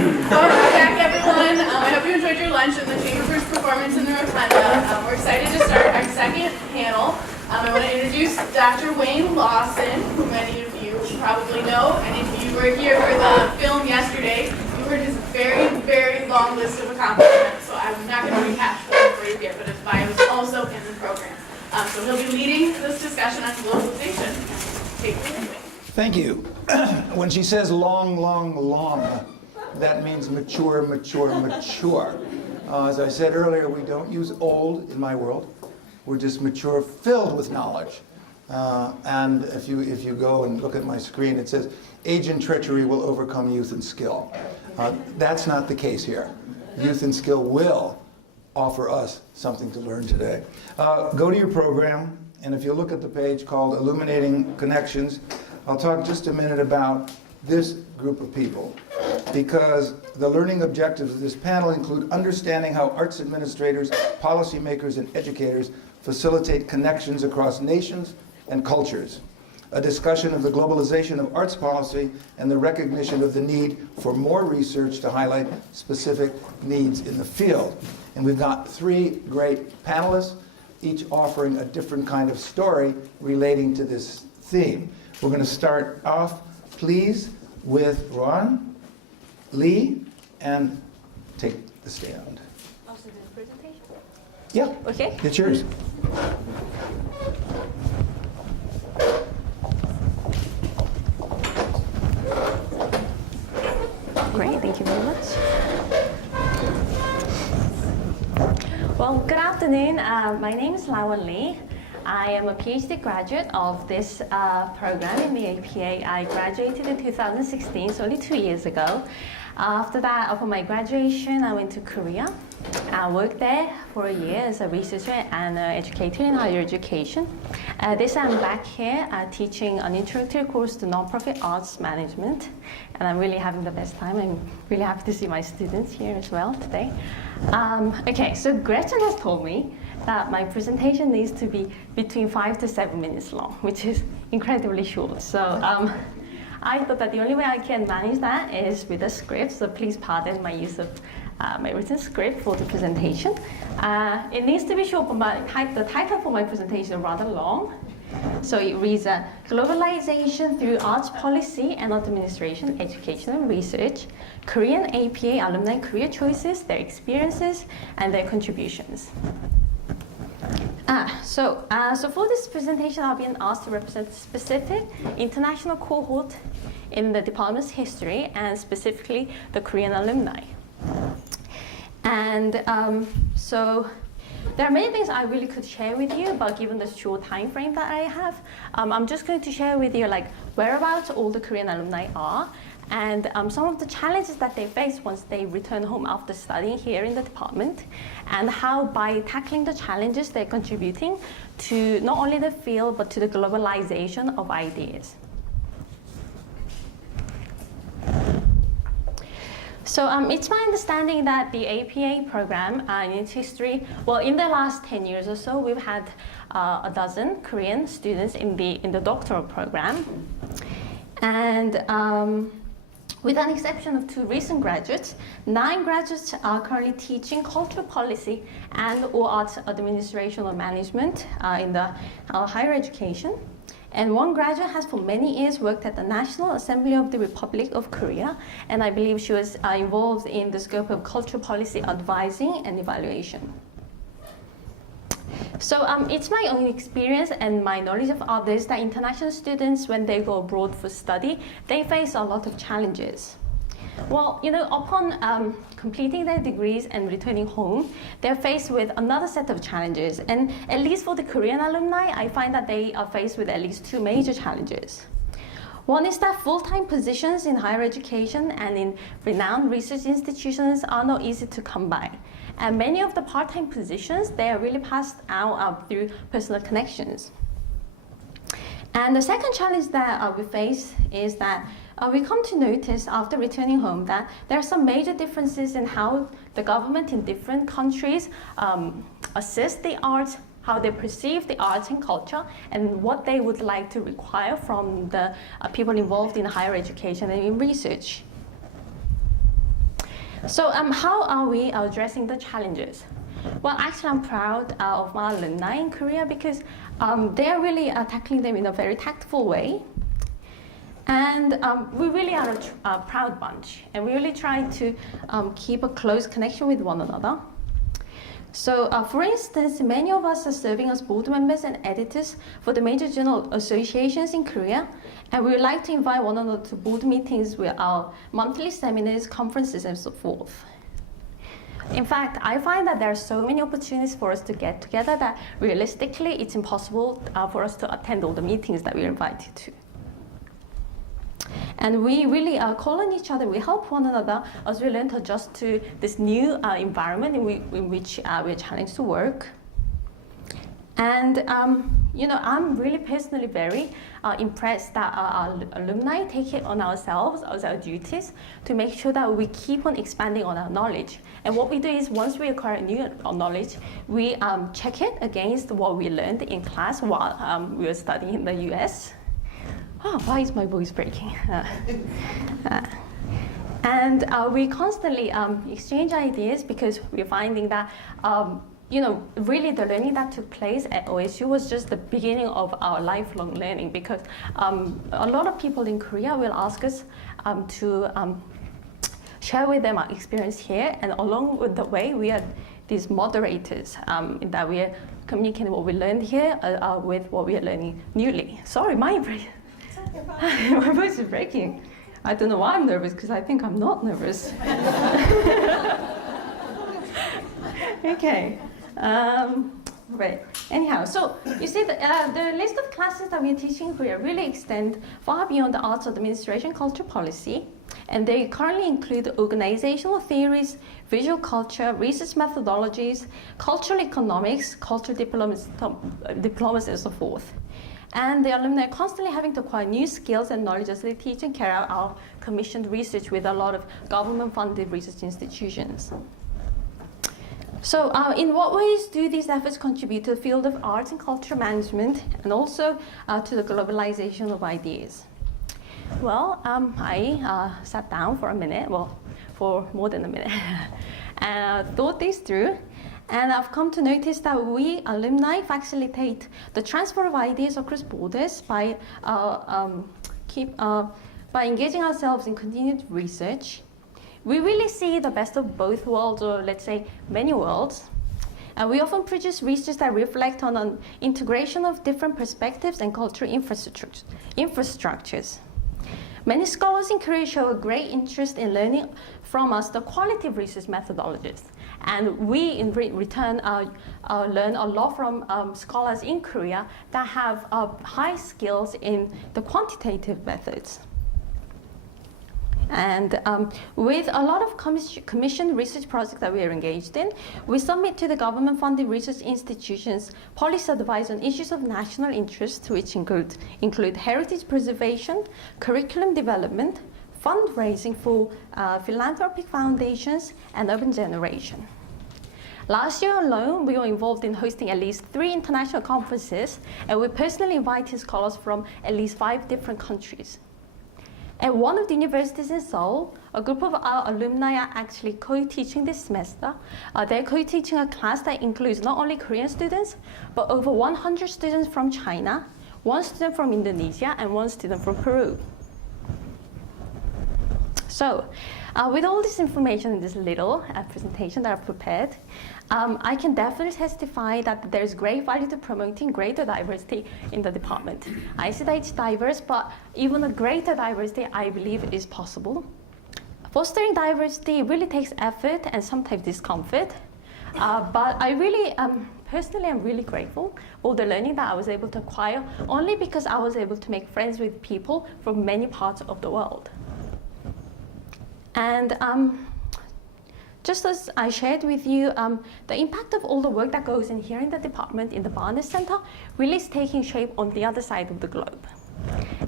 Welcome back, everyone. I hope you enjoyed your lunch and the Chamber First performance in the Rotunda. We're excited to start our second panel. I want to introduce Dr. Wayne Lawson, who many of you probably know. And if you were here for the film yesterday, you heard his very, very long list of accomplishments. So I'm not going to rehash them for you here, but his bio is also in the program. So he'll be leading this discussion on globalization. Take it away. Thank you. When she says long, long, long, that means mature, mature, mature. As I said earlier, we don't use old in my world. We're just mature, filled with knowledge. And if you go and look at my screen, it says, age and treachery will overcome youth and skill. That's not the case here. Youth and skill will offer us something to learn today. Go to your program, and if you look at the page called Illuminating Connections, I'll talk just a minute about this group of people, because the learning objectives of this panel include understanding how arts administrators, policymakers, and educators facilitate connections across nations and cultures, a discussion of the globalization of arts policy, and the recognition of the need for more research to highlight specific needs in the field. And we've got three great panelists, each offering a different kind of story relating to this theme. We're going to start off, please, with Rawon, Lee, and take the stand. Also do the presentation? Yeah. Okay. It's yours. Great, thank you very much. Well, good afternoon. My name is Lawson Lee. I am a PhD graduate of this program in the APA. I graduated in 2016, so only 2 years ago. After that, upon my graduation, I went to Korea. I worked there for a year as a researcher and educator in higher education. This I'm back here teaching an introductory course to nonprofit arts management, and I'm really having the best time. I'm really happy to see my students here as well today. Okay, so Gretchen has told me that my presentation needs to be between 5 to 7 minutes long, which is incredibly short. So I thought that the only way I can manage that is with a script, so please pardon my use of my written script for the presentation. It needs to be short, but the title for my presentation is rather long. So it reads, Globalization through Arts Policy and Administration, Education and Research, Korean APA Alumni Career Choices, Their Experiences, and Their Contributions. So for this presentation, I've been asked to represent a specific international cohort in the department's history, and specifically the Korean alumni. And so there are many things I really could share with you, but given the short time frame that I have, I'm just going to share with you like whereabouts all the Korean alumni are, and some of the challenges that they face once they return home after studying here in the department, and how by tackling the challenges they're contributing to not only the field but to the globalization of ideas. So it's my understanding that the APA program in its history, well, in the last 10 years or so, we've had a dozen Korean students in the doctoral program. And with an exception of 2 recent graduates, 9 graduates are currently teaching cultural policy and or arts administration or management in the higher education. And 1 graduate has for many years worked at the National Assembly of the Republic of Korea, and I believe she was involved in the scope of cultural policy advising and evaluation. So it's my own experience and my knowledge of others that international students, when they go abroad for study, they face a lot of challenges. Well, you know, upon completing their degrees and returning home, they're faced with another set of challenges. And at least for the Korean alumni, I find that they are faced with at least 2 major challenges. One is that full-time positions in higher education and in renowned research institutions are not easy to come by. And many of the part-time positions, they are really passed out through personal connections. And the second challenge that we face is that we come to notice after returning home that there are some major differences in how the government in different countries assist the arts, how they perceive the arts and culture, and what they would like to require from the people involved in higher education and in research. So how are we addressing the challenges? Well, actually, I'm proud of my alumni in Korea because they're really tackling them in a very tactful way. And we really are a proud bunch, and we really try to keep a close connection with one another. So, for instance, many of us are serving as board members and editors for the major journal associations in Korea, and we would like to invite one another to board meetings with our monthly seminars, conferences, and so forth. In fact, I find that there are so many opportunities for us to get together that realistically it's impossible for us to attend all the meetings that we're invited to. And we really call on each other, we help one another as we learn to adjust to this new environment in which we're challenged to work. And you know, I'm really personally very impressed that our alumni take it on ourselves as our duties to make sure that we keep on expanding on our knowledge. And what we do is once we acquire new knowledge, we check it against what we learned in class while we were studying in the US. Oh, why is my voice breaking? And we constantly exchange ideas because we're finding that you know, really the learning that took place at OSU was just the beginning of our lifelong learning, because a lot of people in Korea will ask us to share with them our experience here, and along with the way we are these moderators in that we are communicating what we learned here with what we are learning newly. Sorry, my voice is breaking. I don't know why I'm nervous, because I think I'm not nervous. Okay. Right. Anyhow, so you see the list of classes that we're teaching here really extend far beyond the arts, administration, culture, policy, and they currently include organizational theories, visual culture, research methodologies, cultural economics, cultural diplomacy, and so forth. And the alumni are constantly having to acquire new skills and knowledge as they teach and carry out our commissioned research with a lot of government-funded research institutions. So in what ways do these efforts contribute to the field of arts and culture management, and also to the globalization of ideas? Well, I sat down for a minute, well, for more than a minute, and thought this through. And I've come to notice that we alumni facilitate the transfer of ideas across borders by engaging ourselves in continued research. We really see the best of both worlds, or let's say many worlds. And we often produce research that reflect on an integration of different perspectives and cultural infrastructures. Many scholars in Korea show a great interest in learning from us the quality of research methodologies. And we, in return, learn a lot from scholars in Korea that have high skills in the quantitative methods. And with a lot of commissioned research projects that we are engaged in, we submit to the government-funded research institutions policy advice on issues of national interest, which include heritage preservation, curriculum development, fundraising for philanthropic foundations, and urban generation. Last year alone, we were involved in hosting at least 3 international conferences, and we personally invited scholars from at least 5 different countries. At one of the universities in Seoul, a group of our alumni are actually co-teaching this semester. They're co-teaching a class that includes not only Korean students, but over 100 students from China, 1 student from Indonesia, and 1 student from Peru. So, with all this information in this little presentation that I've prepared, I can definitely testify that there is great value to promoting greater diversity in the department. I see that it's diverse, but even a greater diversity, I believe, is possible. Fostering diversity really takes effort and sometimes discomfort, but I really, personally, I'm really grateful for the learning that I was able to acquire, only because I was able to make friends with people from many parts of the world. And just as I shared with you, the impact of all the work that goes in here in the department, in the Barnett Center, really is taking shape on the other side of the globe.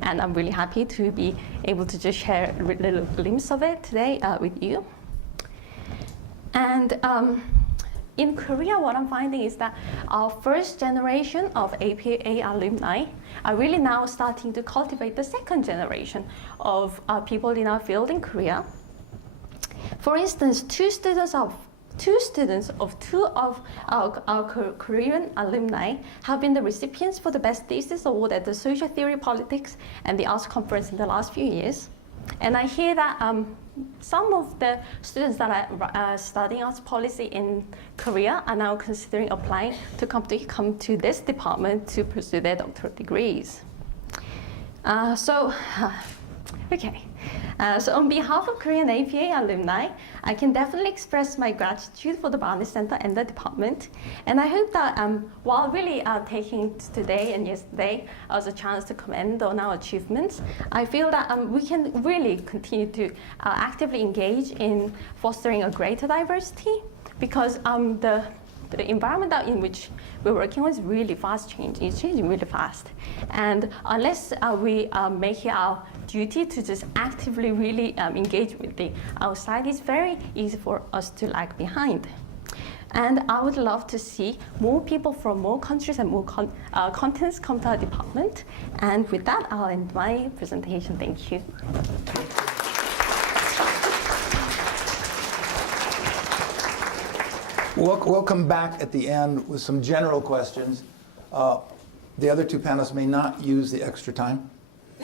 And I'm really happy to be able to just share a little glimpse of it today with you. And in Korea, what I'm finding is that our first generation of APA alumni are really now starting to cultivate the second generation of people in our field in Korea. For instance, two students of two of our Korean alumni have been the recipients for the Best Thesis Award at the Social Theory, Politics, and the Arts Conference in the last few years. And I hear that some of the students that are studying arts policy in Korea are now considering applying to come to this department to pursue their doctoral degrees. So on behalf of Korean APA alumni, I can definitely express my gratitude for the Barnett Center and the department. And I hope that while really taking today and yesterday as a chance to commend on our achievements, I feel that we can really continue to actively engage in fostering a greater diversity, because the environment in which we're working on is really fast changing. It's changing really fast. And unless we make it our duty to just actively really engage with the outside, it's very easy for us to lag behind. And I would love to see more people from more countries and more continents come to our department. And with that, I'll end my presentation. Thank you. We'll come back at the end with some general questions. The other two panelists may not use the extra time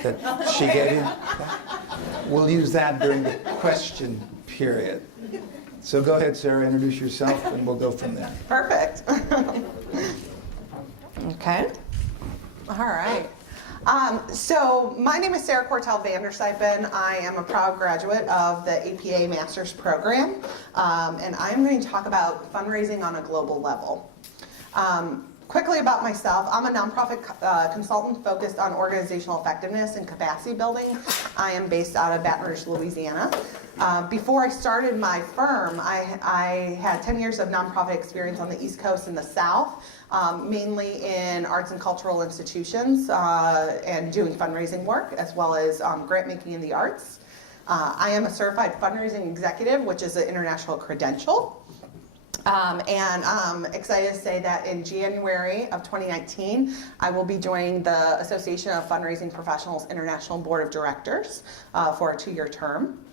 that she gave you. We'll use that during the question period. So go ahead, Sarah, introduce yourself, and we'll go from there. Perfect. Okay. All right. So my name is Sarah Cortrell Vandersypen. I am a proud graduate of the APA Master's Program, and I'm going to talk about fundraising on a global level. Quickly about myself, I'm a nonprofit consultant focused on organizational effectiveness and capacity building. I am based out of Baton Rouge, Louisiana. Before I started my firm, I had 10 years of nonprofit experience on the East Coast and the South, mainly in arts and cultural institutions and doing fundraising work, as well as grant making in the arts. I am a certified fundraising executive, which is an international credential. And I'm excited to say that in January of 2019, I will be joining the Association of Fundraising Professionals International Board of Directors for a 2-year term.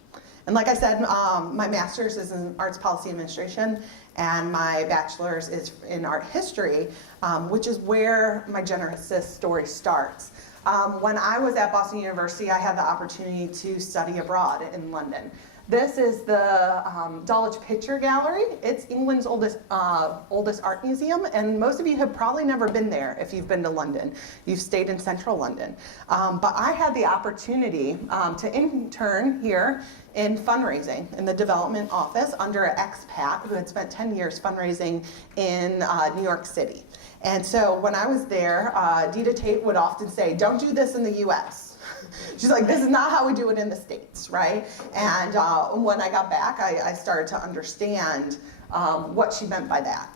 And like I said, my master's is in Arts Policy Administration, and my bachelor's is in art history, which is where my Genesis story starts. When I was at Boston University, I had the opportunity to study abroad in London. This is the Dulwich Picture Gallery. It's England's oldest art museum, and most of you have probably never been there if you've been to London. You've stayed in central London. But I had the opportunity to intern here in fundraising in the development office under an expat who had spent 10 years fundraising in New York City. And so when I was there, Dita Tate would often say, "Don't do this in the US." She's like, "This is not how we do it in the States," right? And when I got back, I started to understand what she meant by that.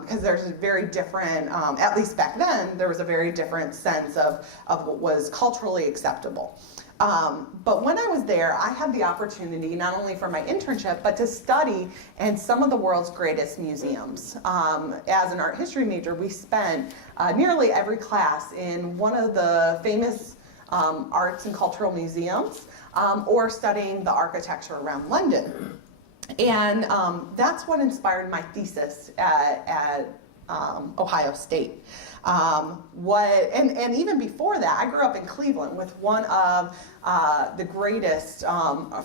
Because there's a very different, at least back then, there was a very different sense of what was culturally acceptable. But when I was there, I had the opportunity not only for my internship, but to study in some of the world's greatest museums. As an art history major, we spent nearly every class in one of the famous arts and cultural museums, or studying the architecture around London. And that's what inspired my thesis at Ohio State. And even before that, I grew up in Cleveland with one of the greatest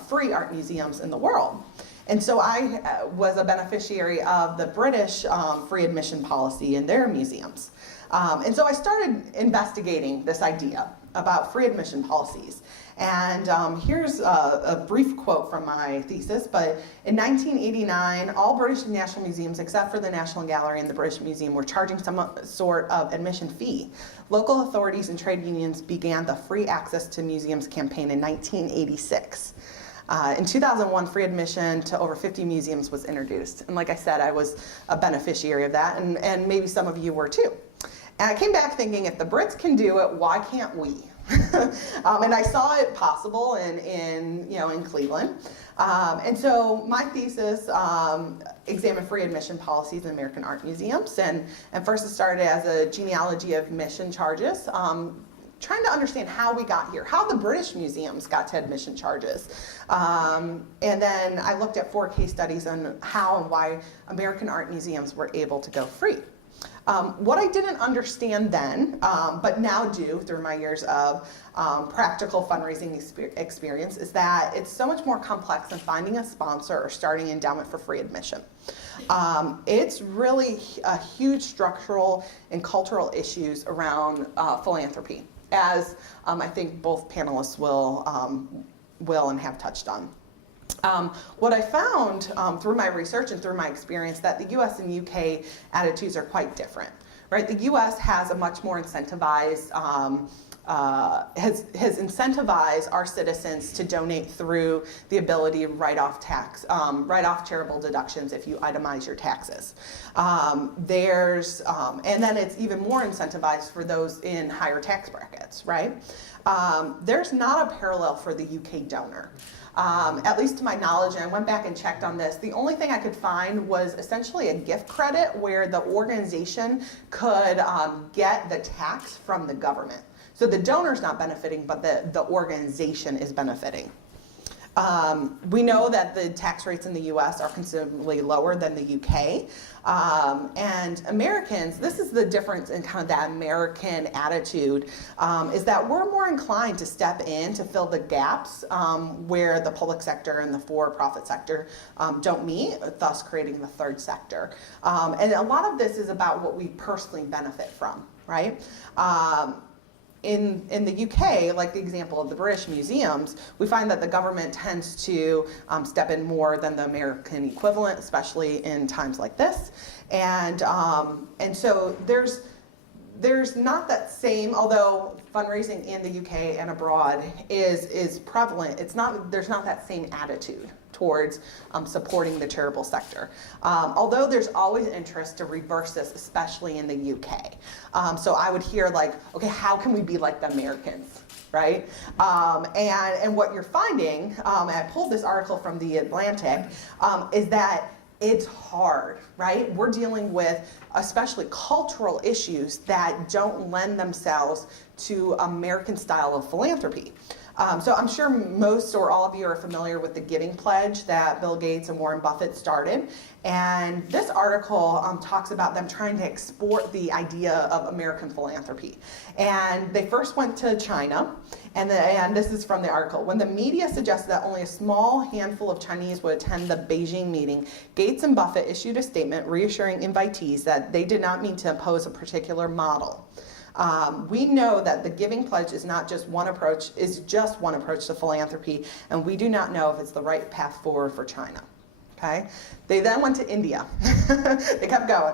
free art museums in the world. And so I was a beneficiary of the British free admission policy in their museums. And so I started investigating this idea about free admission policies. And here's a brief quote from my thesis, but in 1989, all British national museums, except for the National Gallery and the British Museum, were charging some sort of admission fee. Local authorities and trade unions began the Free Access to Museums campaign in 1986. In 2001, free admission to over 50 museums was introduced. And like I said, I was a beneficiary of that, and maybe some of you were too. And I came back thinking, if the Brits can do it, why can't we? And I saw it possible in Cleveland. And so my thesis examined free admission policies in American art museums. And first it started as a genealogy of admission charges, trying to understand how we got here, how the British museums got to admission charges. And then I looked at 4 case studies on how and why American art museums were able to go free. What I didn't understand then, but now do through my years of practical fundraising experience, is that it's so much more complex than finding a sponsor or starting an endowment for free admission. It's really a huge structural and cultural issues around philanthropy, as I think both panelists will and have touched on. What I found through my research and through my experience that the US and UK attitudes are quite different, right? The US has a much more incentivized, has incentivized our citizens to donate through the ability to write off charitable deductions if you itemize your taxes. And then it's even more incentivized for those in higher tax brackets, right? There's not a parallel for the UK donor. At least to my knowledge, and I went back and checked on this, the only thing I could find was essentially a gift credit where the organization could get the tax from the government. So the donor's not benefiting, but the organization is benefiting. We know that the tax rates in the US are considerably lower than the UK. And Americans, this is the difference in kind of that American attitude, is that we're more inclined to step in to fill the gaps where the public sector and the for-profit sector don't meet, thus creating the third sector. And a lot of this is about what we personally benefit from, right? In the UK, like the example of the British museums, we find that the government tends to step in more than the American equivalent, especially in times like this. And so there's not that same, although fundraising in the UK and abroad is prevalent, there's not that same attitude towards supporting the charitable sector. Although there's always interest to reverse this, especially in the UK. So I would hear like, okay, how can we be like the Americans, right? And what you're finding, I pulled this article from The Atlantic, is that it's hard, right? We're dealing with especially cultural issues that don't lend themselves to American style of philanthropy. So I'm sure most or all of you are familiar with the Giving Pledge that Bill Gates and Warren Buffett started. And this article talks about them trying to export the idea of American philanthropy. And they first went to China, and this is from the article. When the media suggested that only a small handful of Chinese would attend the Beijing meeting, Gates and Buffett issued a statement reassuring invitees that they did not mean to impose a particular model. We know that the Giving Pledge is just one approach to philanthropy, and we do not know if it's the right path forward for China. Okay? They then went to India. They kept going.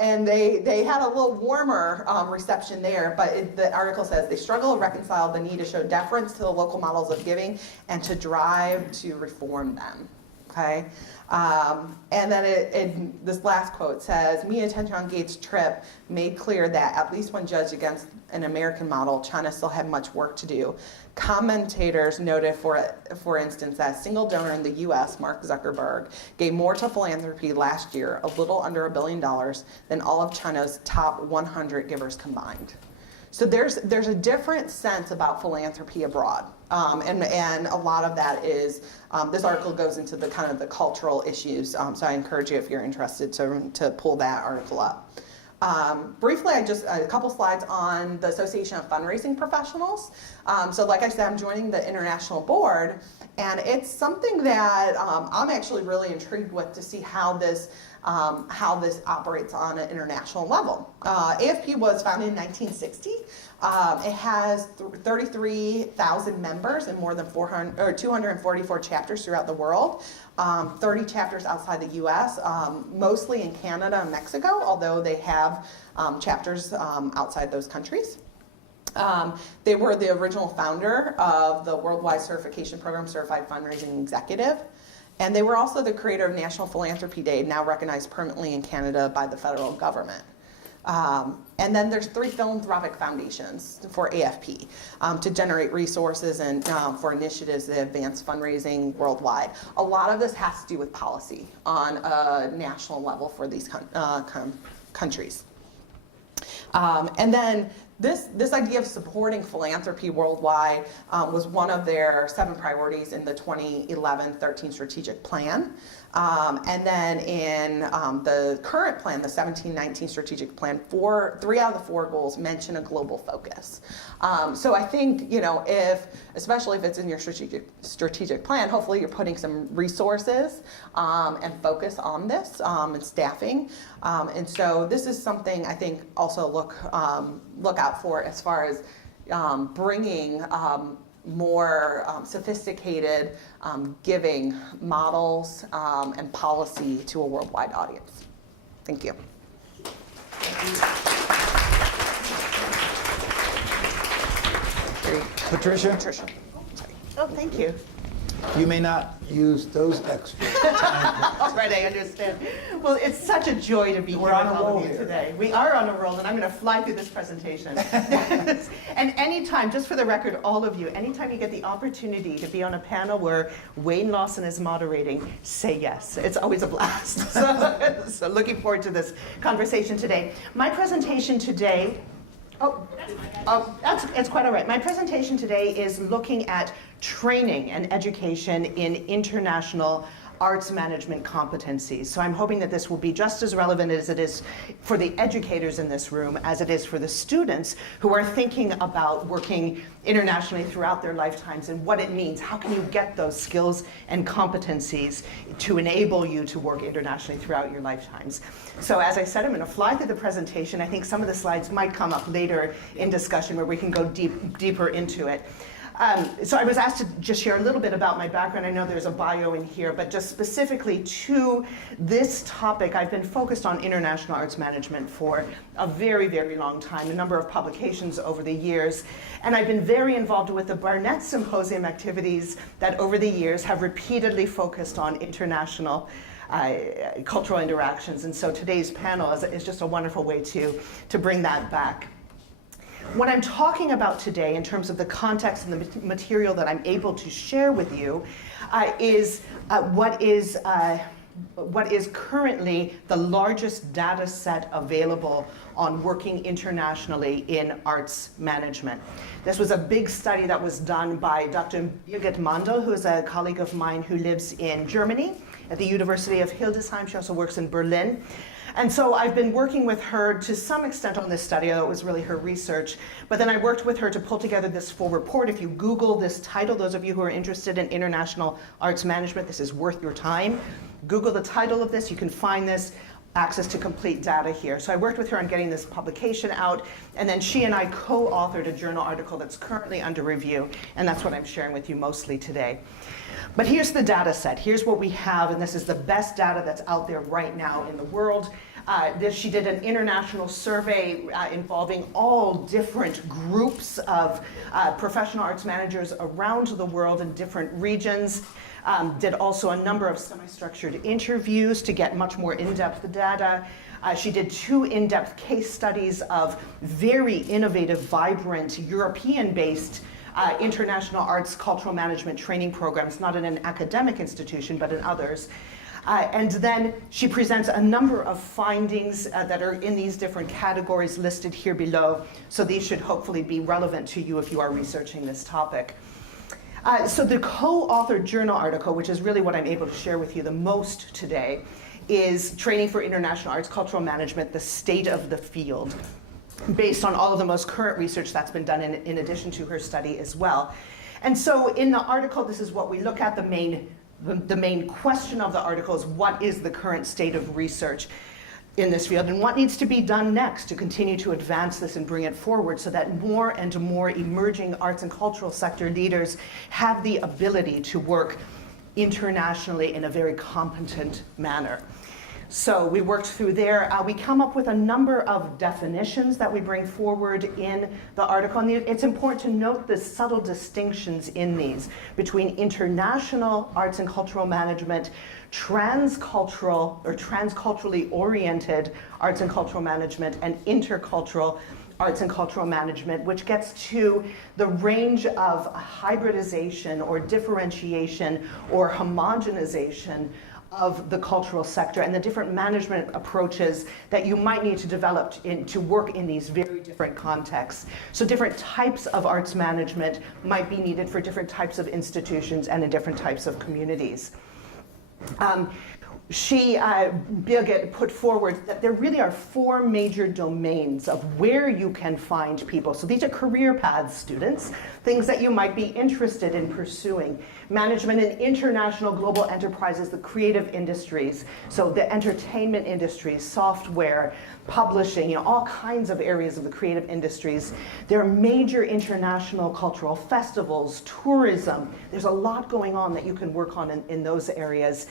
And they had a little warmer reception there, but the article says they struggle to reconcile the need to show deference to the local models of giving and to drive to reform them. Okay? And then this last quote says, media attention on Gates' trip made clear that at least when judged against an American model, China still had much work to do. Commentators noted, for instance, that a single donor in the US, Mark Zuckerberg, gave more to philanthropy last year, a little under $1 billion, than all of China's top 100 givers combined. So there's a different sense about philanthropy abroad, and a lot of that is this article goes into the kind of the cultural issues. So I encourage you, if you're interested, to pull that article up. Briefly, a couple slides on the Association of Fundraising Professionals. So like I said, I'm joining the international board, and it's something that I'm actually really intrigued with to see how this operates on an international level. AFP was founded in 1960. It has 33,000 members in more than 244 chapters throughout the world, 30 chapters outside the US, mostly in Canada and Mexico, although they have chapters outside those countries. They were the original founder of the Worldwide Certification Program, Certified Fundraising Executive. And they were also the creator of National Philanthropy Day, now recognized permanently in Canada by the federal government. And then there's 3 philanthropic foundations for AFP to generate resources and for initiatives that advance fundraising worldwide. A lot of this has to do with policy on a national level for these countries. And then This idea of supporting philanthropy worldwide was one of their 7 priorities in the 2011-13 strategic plan. And then in the current plan, the 17-19 strategic plan, 3 out of the 4 goals mention a global focus. So I think, especially if it's in your strategic plan, hopefully you're putting some resources and focus on this and staffing. And so this is something I think also look out for as far as bringing more sophisticated giving models and policy to a worldwide audience. Thank you. Patricia, Patricia. Oh, thank you. you may not use those extra time. All right, I understand. Well, it's such a joy to be We're here on with a all roll of you here. today. We are on a roll, and I'm going to fly through this presentation. And anytime, just for the record, all of you, anytime you get the opportunity to be on a panel where Wayne Lawson is moderating, say yes. It's always a blast. So looking forward to this conversation today. My presentation today, it's quite all right. My presentation today is looking at training and education in international arts management competencies. So I'm hoping that this will be just as relevant as it is for the educators in this room as it is for the students who are thinking about working internationally throughout their lifetimes and what it means. How can you get those skills and competencies to enable you to work internationally throughout your lifetimes? So as I said, I'm going to fly through the presentation. I think some of the slides might come up later in discussion where we can go deeper into it. So I was asked to just share a little bit about my background. I know there's a bio in here, but just specifically to this topic, I've been focused on international arts management for a very, very long time, a number of publications over the years. And I've been very involved with the Barnett Symposium activities that over the years have repeatedly focused on international cultural interactions. And so today's panel is just a wonderful way to bring that back. What I'm talking about today in terms of the context and the material that I'm able to share with you is what is currently the largest data set available on working internationally in arts management. This was a big study that was done by Dr. Birgit Mandl, who is a colleague of mine who lives in Germany at the University of Hildesheim. She also works in Berlin. And so I've been working with her to some extent on this study, although it was really her research. But then I worked with her to pull together this full report. If you Google this title, those of you who are interested in international arts management, this is worth your time. Google the title of this. You can find this, access to complete data here. So I worked with her on getting this publication out, and then she and I co-authored a journal article that's currently under review, and that's what I'm sharing with you mostly today. But here's the data set. Here's what we have, and this is the best data that's out there right now in the world. She did an international survey involving all different groups of professional arts managers around the world in different regions. Did also a number of semi-structured interviews to get much more in-depth data. She did 2 in-depth case studies of very innovative, vibrant, European-based international arts cultural management training programs, not in an academic institution, but in others. And then she presents a number of findings that are in these different categories listed here below. So these should hopefully be relevant to you if you are researching this topic. So the co-authored journal article, which is really what I'm able to share with you the most today, is Training for International Arts Cultural Management, the State of the Field, based on all of the most current research that's been done in addition to her study as well. And so in the article, this is what we look at. The main question of the article is, what is the current state of research in this field, and what needs to be done next to continue to advance this and bring it forward so that more and more emerging arts and cultural sector leaders have the ability to work internationally in a very competent manner. So we worked through there. We come up with a number of definitions that we bring forward in the article. And it's important to note the subtle distinctions in these between international arts and cultural management, transcultural or transculturally oriented arts and cultural management, and intercultural arts and cultural management, which gets to the range of hybridization or differentiation or homogenization of the cultural sector and the different management approaches that you might need to develop to work in these very different contexts. So different types of arts management might be needed for different types of institutions and in different types of communities. Birgit put forward that there really are 4 major domains of where you can find people. So these are career paths, students, things that you might be interested in pursuing. Management in international global enterprises, the creative industries, so the entertainment industries, software, publishing, all kinds of areas of the creative industries. There are major international cultural festivals, tourism. There's a lot going on that you can work on in those areas.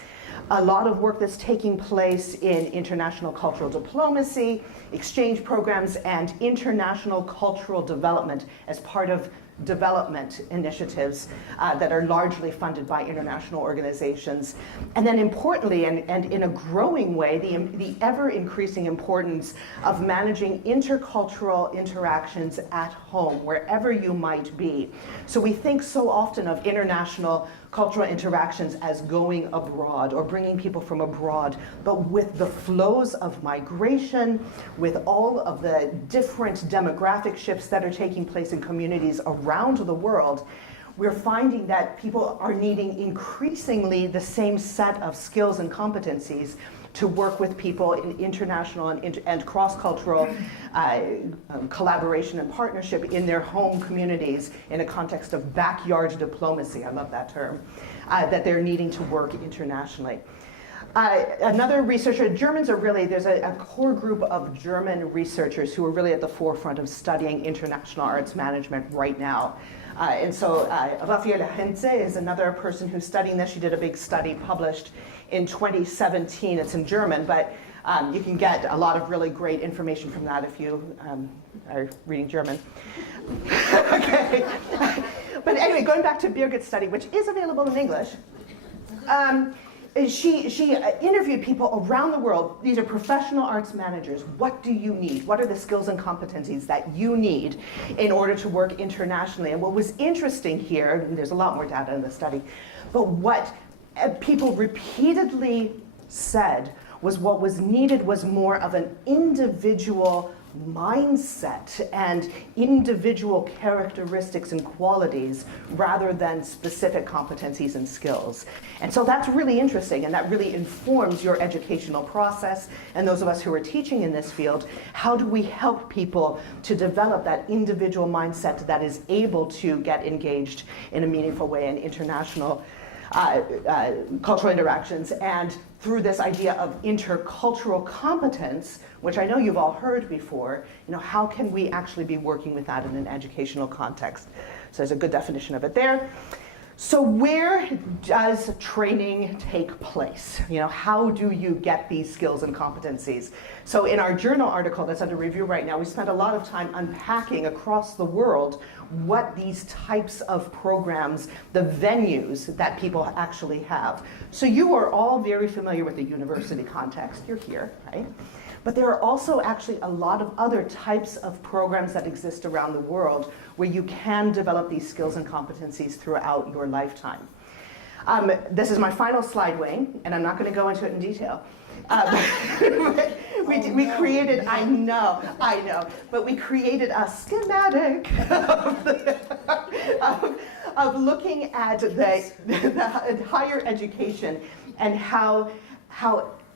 A lot of work that's taking place in international cultural diplomacy, exchange programs, and international cultural development as part of development initiatives that are largely funded by international organizations. And then importantly, and in a growing way, the ever-increasing importance of managing intercultural interactions at home, wherever you might be. So we think so often of international cultural interactions as going abroad or bringing people from abroad, but with the flows of migration, with all of the different demographic shifts that are taking place in communities around the world, we're finding that people are needing increasingly the same set of skills and competencies to work with people in international and cross-cultural collaboration and partnership in their home communities in a context of backyard diplomacy, I love that term, that they're needing to work internationally. Another researcher, Germans are really, there's a core group of German researchers who are really at the forefront of studying international arts management right now. And so Raffaella Hentze is another person who's studying this. She did a big study published in 2017. It's in German, but you can get a lot of really great information from that if you are reading German. Okay. But anyway, going back to Birgit's study, which is available in English, she interviewed people around the world. These are professional arts managers. What do you need? What are the skills and competencies that you need in order to work internationally? And what was interesting here, and there's a lot more data in the study, but what people repeatedly said was what was needed was more of an individual mindset and individual characteristics and qualities rather than specific competencies and skills. And so that's really interesting, and that really informs your educational process. And those of us who are teaching in this field, how do we help people to develop that individual mindset that is able to get engaged in a meaningful way in international cultural interactions, and through this idea of intercultural competence, which I know you've all heard before, how can we actually be working with that in an educational context? So there's a good definition of it there. So where does training take place? How do you get these skills and competencies? So in our journal article that's under review right now, we spent a lot of time unpacking across the world what these types of programs, the venues that people actually have. So you are all very familiar with the university context. You're here, right? But there are also actually a lot of other types of programs that exist around the world where you can develop these skills and competencies throughout your lifetime. This is my final slide, Wayne, and I'm not going to go into it in detail. We created, I know, but we created a schematic of looking at the higher education and how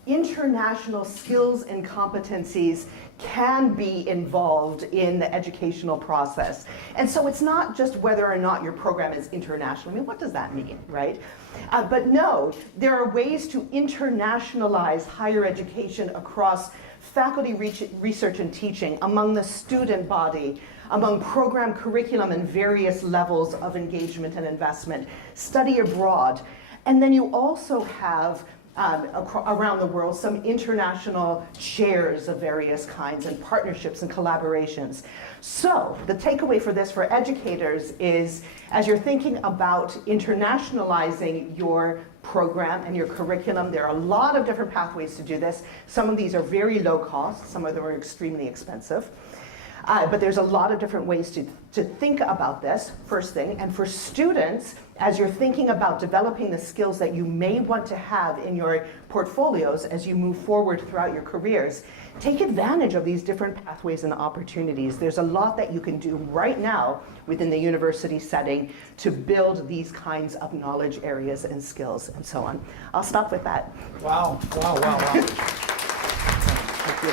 international skills and competencies can be involved in the educational process. And so it's not just whether or not your program is international. I mean, what does that mean, right? But no, there are ways to internationalize higher education across faculty research and teaching, among the student body, among program curriculum and various levels of engagement and investment, study abroad. And then you also have around the world some international chairs of various kinds and partnerships and collaborations. So the takeaway for this for educators is, as you're thinking about internationalizing your program and your curriculum, there are a lot of different pathways to do this. Some of these are very low cost, some of them are extremely expensive. But there's a lot of different ways to think about this, first thing. And for students, as you're thinking about developing the skills that you may want to have in your portfolios as you move forward throughout your careers, take advantage of these different pathways and opportunities. There's a lot that you can do right now within the university setting to build these kinds of knowledge areas and skills and so on. I'll stop with that. Wow, wow, wow, wow. Thank you.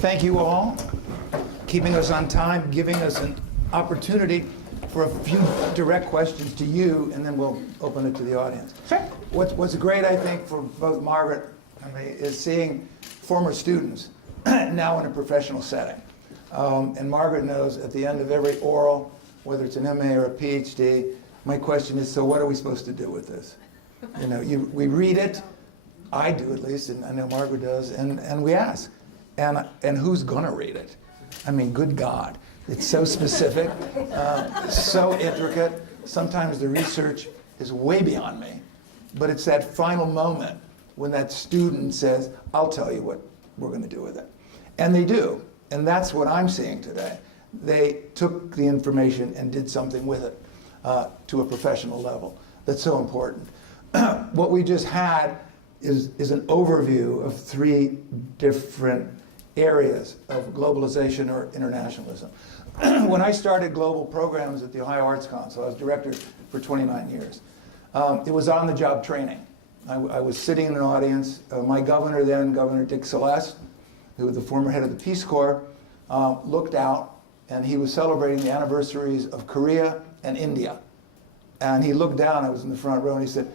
Thank you all, keeping us on time, giving us an opportunity for a few direct questions to you, and then we'll open it to the audience. Sure. What's great, I think, for both Margaret and me is seeing former students now in a professional setting. And Margaret knows at the end of every oral, whether it's an MA or a PhD, my question is, so what are we supposed to do with this? You know, we read it, I do at least, and I know Margaret does, and we ask. And who's going to read it? I mean, good God. It's so specific, so intricate. Sometimes the research is way beyond me. But it's that final moment when that student says, I'll tell you what we're going to do with it. And they do. And that's what I'm seeing today. They took the information and did something with it to a professional level. That's so important. What we just had is an overview of 3 different areas of globalization or internationalism. When I started global programs at the Ohio Arts Council, I was director for 29 years. It was on-the-job training. I was sitting in an audience. My governor then, Governor Dick Celeste, who was the former head of the Peace Corps, looked out, and he was celebrating the anniversaries of Korea and India. And he looked down, I was in the front row, and he said,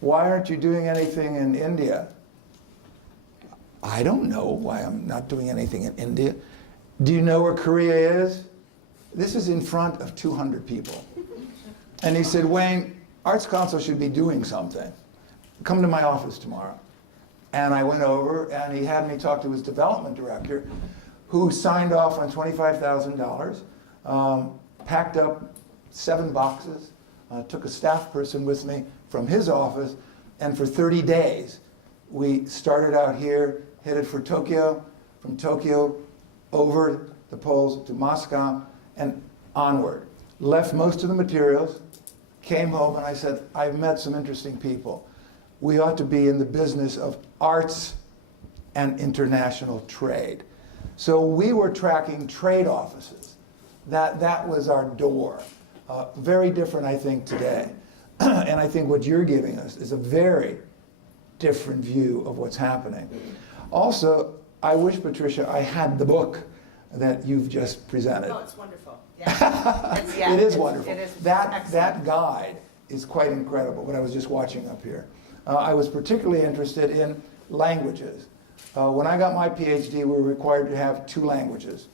why aren't you doing anything in India? I don't know why I'm not doing anything in India. Do you know where Korea is? This is in front of 200 people. And he said, Wayne, Arts Council should be doing something. Come to my office tomorrow. And I went over, and he had me talk to his development director, who signed off on $25,000, packed up 7 boxes, took a staff person with me from his office, and for 30 days, we started out here, headed for Tokyo, from Tokyo over the poles to Moscow, and onward. Left most of the materials, came home, and I said, I've met some interesting people. We ought to be in the business of arts and international trade. So we were tracking trade offices. That was our door. Very different, I think, today. And I think what you're giving us is a very different view of what's happening. Also, I wish, Patricia, I had the book that you've just presented. Oh, it's wonderful. Yeah. It is wonderful. It is That guide is quite incredible, what I was just watching up here. I was particularly interested in languages. When I got my PhD, we were required to have 2 languages.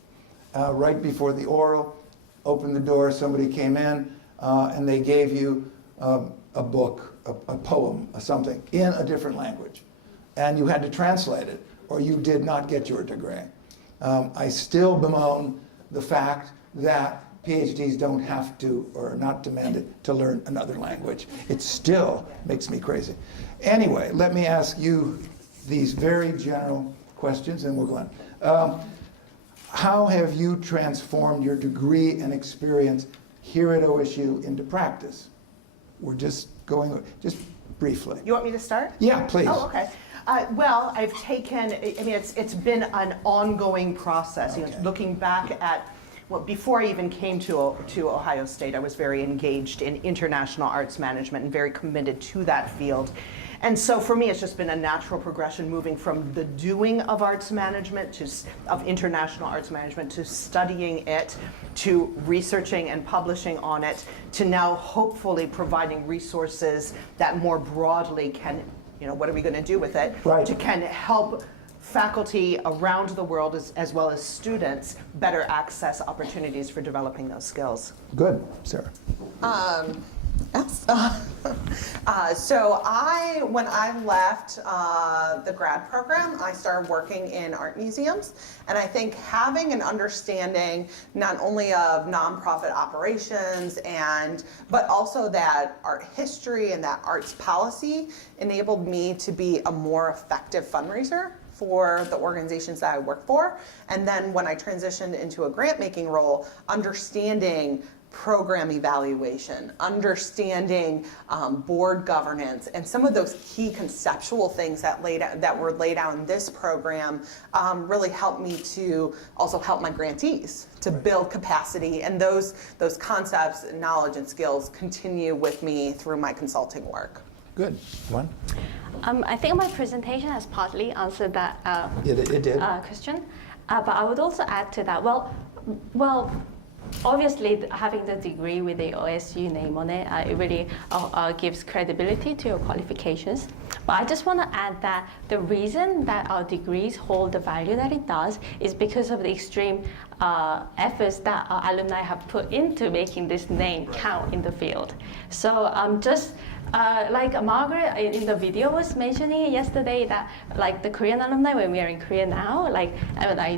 Right before the oral, opened the door, somebody came in, and they gave you a book, a poem, something, in a different language. And you had to translate it, or you did not get your degree. I still bemoan the fact that PhDs don't have to, or are not demanded, to learn another language. It still makes me crazy. Anyway, let me ask you these very general questions, and we're going. How have you transformed your degree and experience here at OSU into practice? We're just going, just briefly. You want me to start? Yeah, please. Oh, okay. Well, I've taken, I mean, it's been an ongoing process. Okay. You know, looking back at, well, before I even came to Ohio State, I was very engaged in international arts management and very committed to that field. And so for me, it's just been a natural progression moving from the doing of arts management of international arts management to studying it, to researching and publishing on it, to now hopefully providing resources that more broadly can, you know, what are we going to do with it? Right. To can help faculty around the world as well as students better access opportunities for developing those skills. Good, Sarah. Yes. When I left the grad program, I started working in art museums. And I think having an understanding not only of nonprofit operations but also that art history and that arts policy enabled me to be a more effective fundraiser for the organizations that I work for. And then when I transitioned into a grant making role, understanding program evaluation, understanding board governance, and some of those key conceptual things that were laid out in this program really helped me to also help my grantees to build capacity, and those concepts, knowledge, and skills continue with me through my consulting work. Good. One? I think my presentation has partly answered that It did. question, but I would also add to that. Well, obviously, having the degree with the OSU name on it, it really gives credibility to your qualifications. But I just want to add that the reason that our degrees hold the value that it does is because of the extreme efforts that our alumni have put into making this name count in the field. So just like Margaret in the video was mentioning yesterday, that like the Korean alumni, when we are in Korea now, like I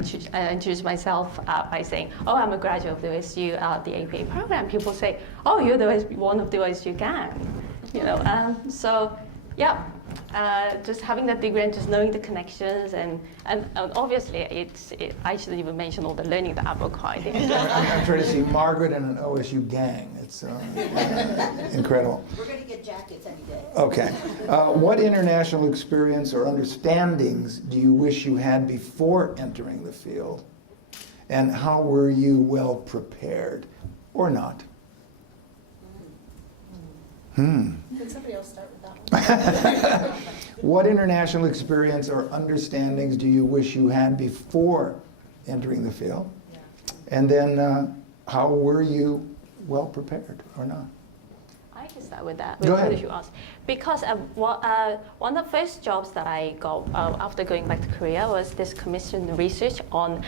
introduced myself by saying, oh, I'm a graduate of the OSU, the APA program. People say, oh, you're one of the OSU gang, you know. So yeah, just having that degree and just knowing the connections and obviously I shouldn't even mention all the learning that I've acquired. I'm trying to see Margaret and an OSU gang. It's incredible. We're going to get jackets any day. Okay. What international experience or understandings do you wish you had before entering the field? And how were you well prepared or not? Can somebody else start with that one? What international experience or understandings do you wish you had before entering the field? Yeah. And then how were you well prepared or not? I can start with that. Go ahead. If you ask. Because one of the first jobs that I got after going back to Korea was this commissioned research on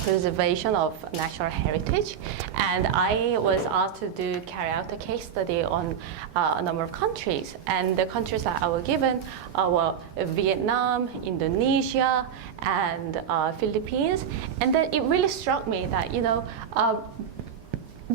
preservation of natural heritage. And I was asked to carry out a case study on a number of countries. And the countries that I was given were Vietnam, Indonesia, and Philippines. And then it really struck me that, you know,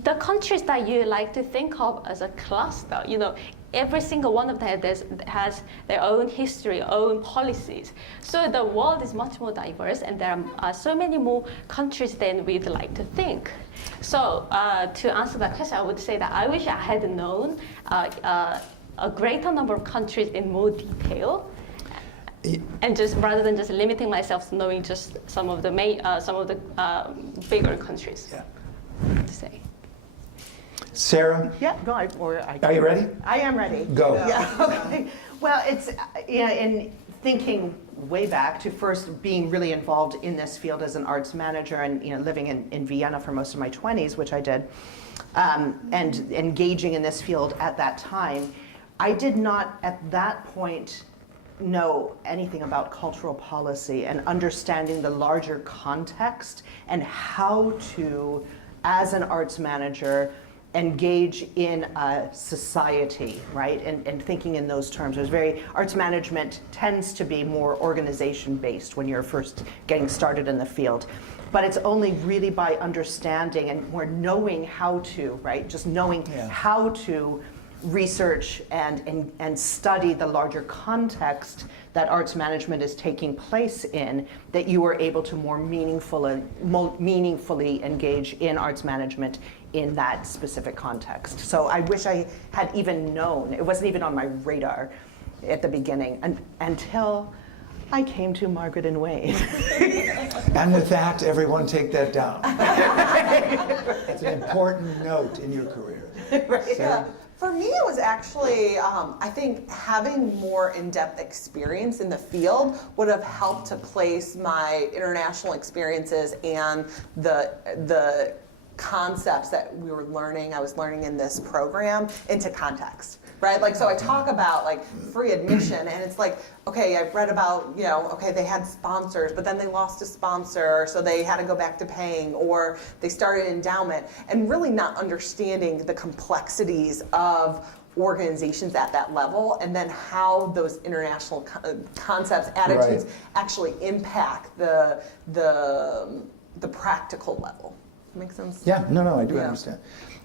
the countries that you like to think of as a cluster, you know, every single one of them has their own history, own policies. So the world is much more diverse, and there are so many more countries than we'd like to think. So to answer that question, I would say that I wish I had known a greater number of countries in more detail. And just rather than just limiting myself to knowing just some of the bigger countries. Yeah. To say. Sarah? Yeah, go ahead. Are you ready? I am ready. Go. Yeah, okay. Well, it's in thinking way back to first being really involved in this field as an arts manager and living in Vienna for most of my 20s, which I did, and engaging in this field at that time. I did not at that point know anything about cultural policy and understanding the larger context and how to, as an arts manager, engage in a society, right? And thinking in those terms. Arts management tends to be more organization-based when you're first getting started in the field. But it's only really by understanding and more knowing how to, right? Just knowing how to research and study the larger context that arts management is taking place in, that you are able to more meaningfully engage in arts management in that specific context. So I wish I had even known. It wasn't even on my radar at the beginning until I came to Margaret and Wayne. And with that, everyone take that down. That's an important note in your career. Right. Sarah? For me, it was actually, I think having more in-depth experience in the field would have helped to place my international experiences and the concepts that I was learning in this program into context, right? Like, so I talk about like free admission, and it's like, okay, I've read about, okay, they had sponsors, but then they lost a sponsor, so they had to go back to paying, or they started endowment, and really not understanding the complexities of organizations at that level, and then how those international concepts, attitudes actually impact the practical level. Make sense? Yeah, no, I do understand.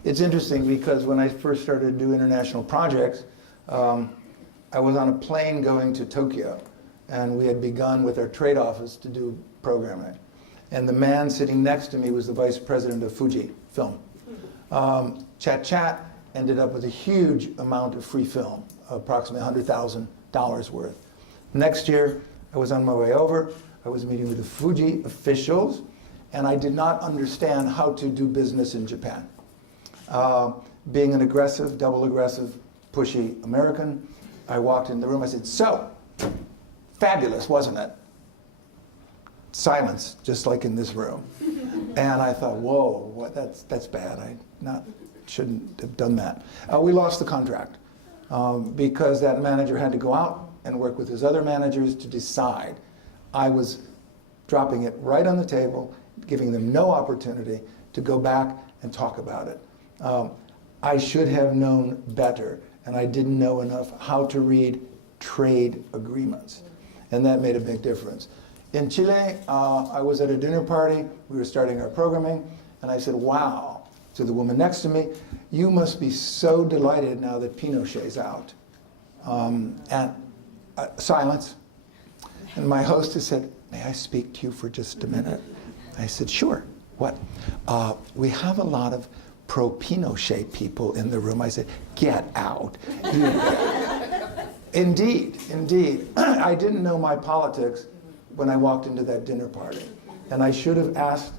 It's interesting because when I first started to do international projects, I was on a plane going to Tokyo, and we had begun with our trade office to do programming. And the man sitting next to me was the vice president of Fuji Film. Chat, ended up with a huge amount of free film, approximately $100,000 worth. Next year, I was on my way over, I was meeting with the Fuji officials, and I did not understand how to do business in Japan. Being an aggressive, double aggressive, pushy American, I walked in the room, I said, "So, fabulous, wasn't it?" Silence, just like in this room. And I thought, whoa, that's bad. I shouldn't have done that. We lost the contract because that manager had to go out and work with his other managers to decide. I was dropping it right on the table, giving them no opportunity to go back and talk about it. I should have known better, and I didn't know enough how to read trade agreements, and that made a big difference. In Chile, I was at a dinner party, we were starting our programming, and I said, "Wow," to the woman next to me, "You must be so delighted now that Pinochet's out." Silence. And my hostess said, "May I speak to you for just a minute?" I said, "Sure." "What?" "We have a lot of pro-Pinochet people in the room." I said, "Get out." Indeed. I didn't know my politics when I walked into that dinner party. And I should have asked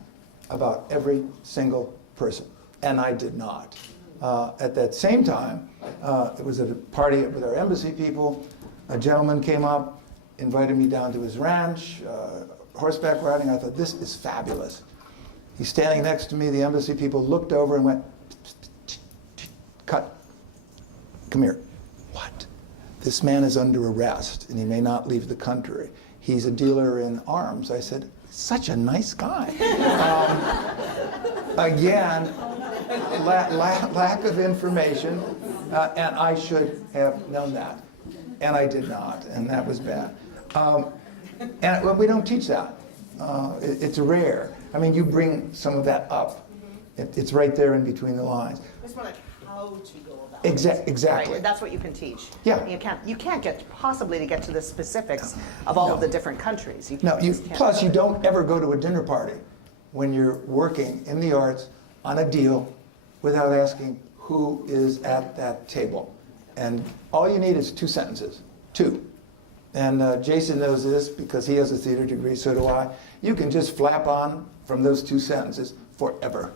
about every single person. And I did not. At that same time, it was at a party with our embassy people. A gentleman came up, invited me down to his ranch, horseback riding. I thought, this is fabulous. He's standing next to me. The embassy people looked over and went, "Cut. Come here." "What?" "This man is under arrest, and he may not leave the country. He's a dealer in arms." I said, "Such a nice guy." Again, lack of information, and I should have known that. And I did not, and that was bad. And we don't teach that. It's rare. I mean, you bring some of that up. It's right there in between the lines. I just want to how to go about Exactly. Right? That's what you can teach. Yeah. You can't get to the specifics of all of the different countries. Plus you don't ever go to a dinner party when you're working in the arts on a deal without asking who is at that table. And all you need is 2 sentences. 2. And Jason knows this because he has a theater degree, so do I. You can just flap on from those 2 sentences forever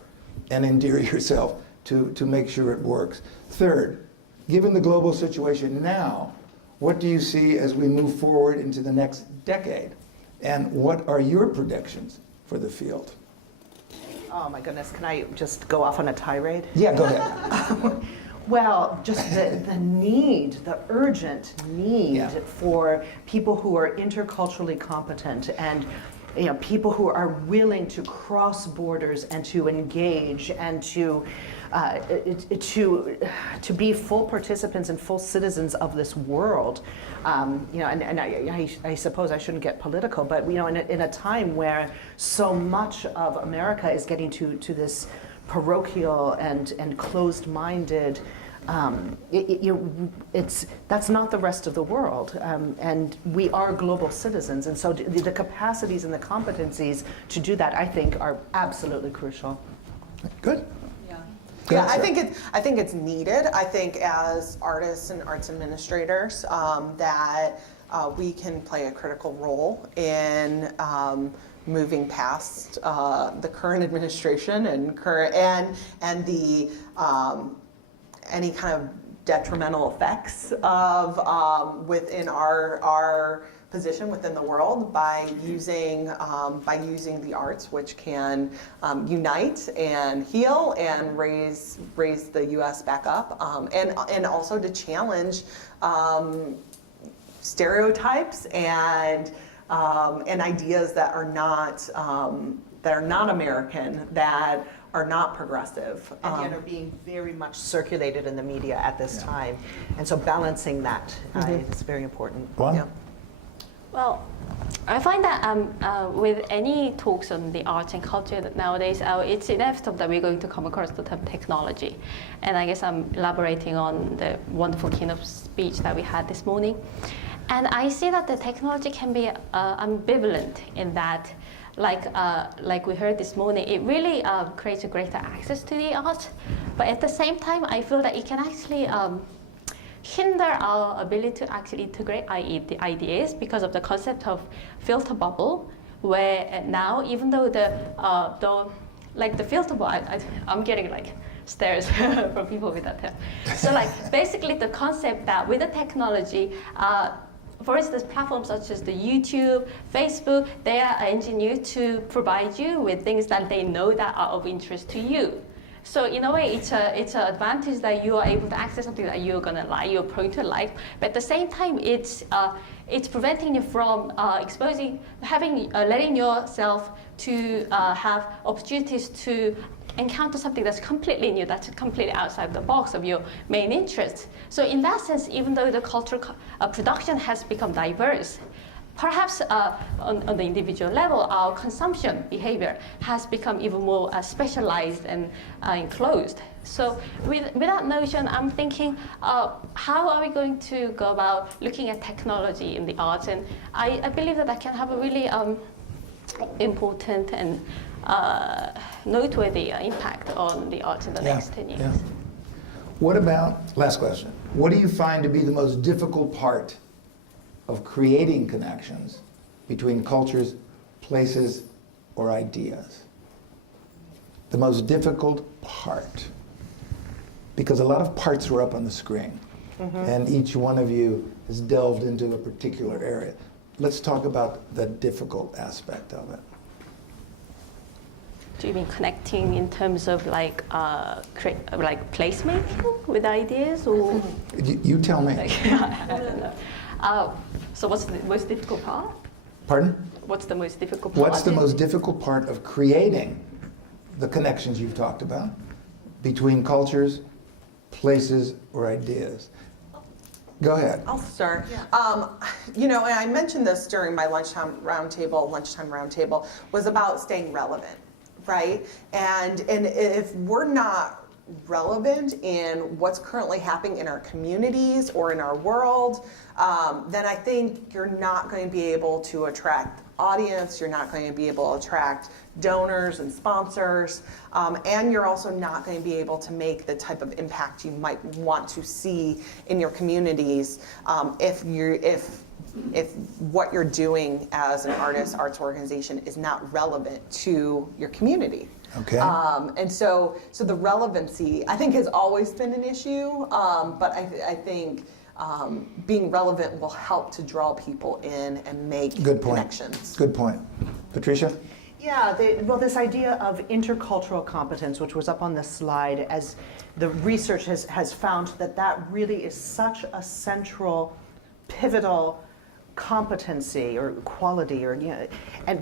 and endear yourself to make sure it works. Third, given the global situation now, what do you see as we move forward into the next decade? And what are your predictions for the field? Oh my goodness, can I just go off on a tirade? Yeah, go ahead. Well, just the urgent need for people who are interculturally competent and people who are willing to cross borders and to engage and to be full participants and full citizens of this world. And I suppose I shouldn't get political, but in a time where so much of America is getting to this parochial and closed-minded. That's not the rest of the world, and we are global citizens, and so the capacities and the competencies to do that, I think, are absolutely crucial. Good. Yeah, I think it's needed. I think as artists and arts administrators that we can play a critical role in moving past the current administration and the any kind of detrimental effects of within our position within the world by using the arts, which can unite and heal and raise the U.S. back up, and also to challenge stereotypes and ideas that are not American, that are not progressive. And yet are being very much circulated in the media at this time. And so balancing that is very important. Well, Yeah. Well, I find that with any talks on the arts and culture that nowadays, it's inevitable that we're going to come across the term technology. And I guess I'm elaborating on the wonderful keynote speech that we had this morning. And I see that the technology can be ambivalent in that, like we heard this morning, it really creates a greater access to the arts. But at the same time, I feel that it can actually hinder our ability to actually integrate the ideas because of the concept of filter bubble, where now, even though the filter bubble, I'm getting like stares from people with that term. So basically the concept that with the technology, for instance, platforms such as the YouTube, Facebook, they are engineered to provide you with things that they know that are of interest to you. So in a way, it's an advantage that you are able to access something that you're gonna like, you're prone to like. But at the same time, it's preventing you from letting yourself to have opportunities to encounter something that's completely new, that's completely outside the box of your main interests. So in that sense, even though the cultural production has become diverse, perhaps on the individual level, our consumption behavior has become even more specialized and enclosed. So with that notion, I'm thinking, how are we going to go about looking at technology in the arts? And I believe that can have a really important and noteworthy impact on the arts in the next 10 years. Yeah. What about, last question, what do you find to be the most difficult part of creating connections between cultures, places, or ideas? The most difficult part. Because a lot of parts were up on the screen, and each one of you has delved into a particular area. Let's talk about the difficult aspect of it. Do you mean connecting in terms of like placemaking with ideas, or? You tell me. I don't know. So what's the most difficult part? Pardon? What's the most difficult part? What's the most difficult part of creating the connections you've talked about between cultures, places, or ideas? Go ahead. I'll start. And I mentioned this during my lunchtime roundtable was about staying relevant, right? And if we're not relevant in what's currently happening in our communities or in our world, then I think you're not going to be able to attract audience, you're not going to be able to attract donors and sponsors, and you're also not going to be able to make the type of impact you might want to see in your communities if what you're doing as an arts organization is not relevant to your community. Okay. And so the relevancy, I think, has always been an issue, but I think being relevant will help to draw people in and make connections. Good point. Patricia? Yeah, this idea of intercultural competence, which was up on this slide, as the research has found that really is such a central, pivotal competency or quality,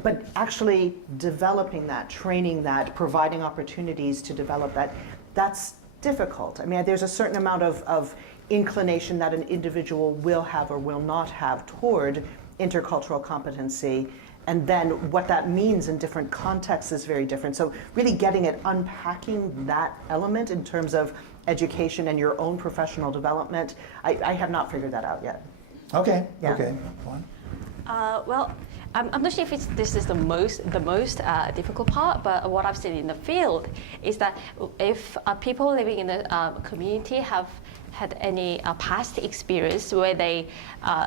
but actually developing that, training that, providing opportunities to develop that, that's difficult. I mean, there's a certain amount of inclination that an individual will have or will not have toward intercultural competency, and then what that means in different contexts is very different. So really getting it, unpacking that element in terms of education and your own professional development, I have not figured that out yet. Okay. Yeah. Okay. One. Well, I'm not sure if this is the most difficult part, but what I've seen in the field is that if people living in the community have had any past experience where they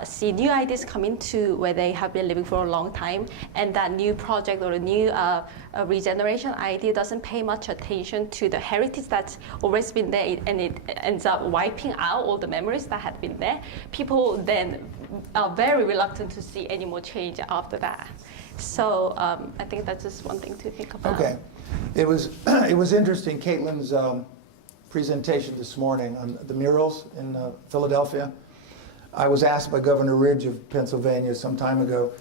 see new ideas come into where they have been living for a long time, and that new project or a new regeneration idea doesn't pay much attention to the heritage that's always been there, and it ends up wiping out all the memories that had been there. People then are very reluctant to see any more change after that. So I think that's just one thing to think about. Okay. It was interesting, Caitlin's presentation this morning on the murals in Philadelphia. I was asked by Governor Ridge of Pennsylvania some time ago